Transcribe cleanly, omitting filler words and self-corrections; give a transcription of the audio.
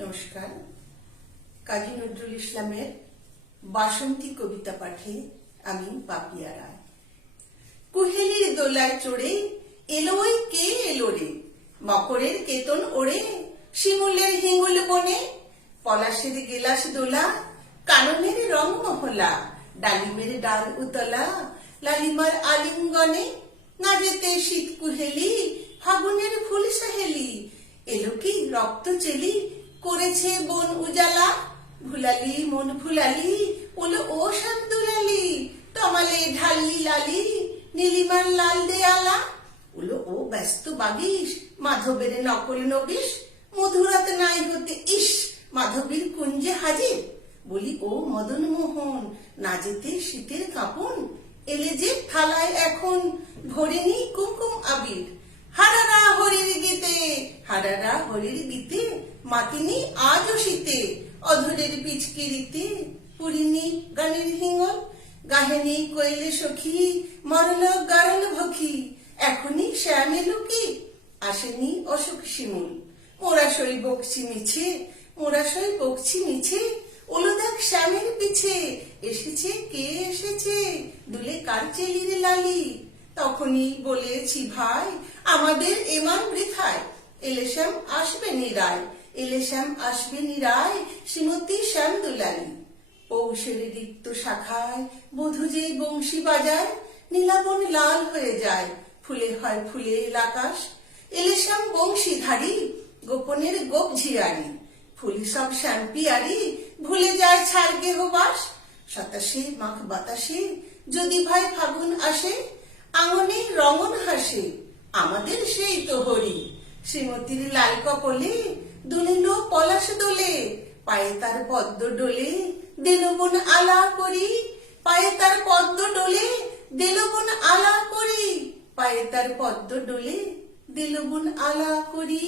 নমস্কার। কাজী নজরুল ইসলামের বাসন্তী কবিতা পাঠে আমি পাপিয়া রায়। কুহেলির দোলায় চড়ে এলো ওই কে এলো রে, মকরের কেতন ওড়ে শিমুলের হিঙ্গুল বনে, পলাশের গেলাস দোলা কাননের রং মহলা, ডালিমের ডাল উতলা লালিমার আলিঙ্গনে, না যেতে শীত কুহেলি ফাগুনের ফুল সহেলি, এলো কি রক্ত চেলি করেছে বন উজালা, ভুলালি মন ভুলালি ওলো ও শান দুলালি, তমালে ঢাললি লালি নীলিমার লাল দেয়ালা, ওলো ও ব্যস্ত বাগিস মাধবের নকল নবিশ, মধুরাত নাই হতে ইস মাধবীর কুঞ্জে হাজির, বলি ও মদন মোহন না যেতে শীতের কাপন, এলে যে থালায় এখন ভরেনি কুমকুম আবির, হারারা হরির গীতে হারারা হরির গীতে মাতিনি আজও শীতে, অধরের পিচকিরিতে পুরিনি গানের হিঙ্গল, গাহেনি কইলে সখী মরল গারল ভখি, এখনই শ্যাম এলো কি আসেনি অশোক শিমুল, মোরা সই বকছি মিছে মোরা সই বকছি মিছে, ওলো দেখ শ্যামের পিছে এসেছে কে এসেছে দুলে কার চেলির লালি, তখনই বলেছি ভাই আমাদের এমান বৃথায়, এলে শ্যাম আসবে নিরায় এলে শ্যাম আসবে নিরায়, শ্রীমতী শ্যাম দুলালি, পৌষের রিক্ত শাখায় বধূ যে বংশী বাজায়, নীলাবন লাল হয়ে যায় ফুলে হয় ফুলের আকাশ, এলে শ্যাম বংশীধারী গোপনের গোপ ঝিয়ারি, ফুলি সব শ্যাম্পিয়ারি ভুলে যায় ছাড় গেহবাস, সাতাশে মাঘ বাতাসে যদি ভাই ফাগুন আসে, আঙনে রঙন হাসে আমাদের সেই তো হরি, শ্রীমতীর লাল কপলে দুলিল পলাশ দোলে, পায়ে তার পদ্ম ডোলে দেলবন আলা করি, পায়ে তার পদ্ম ডোলে দেলবন আলা করি, পায়ে তার পদ্ম ডোলে দেলবন আলা করি।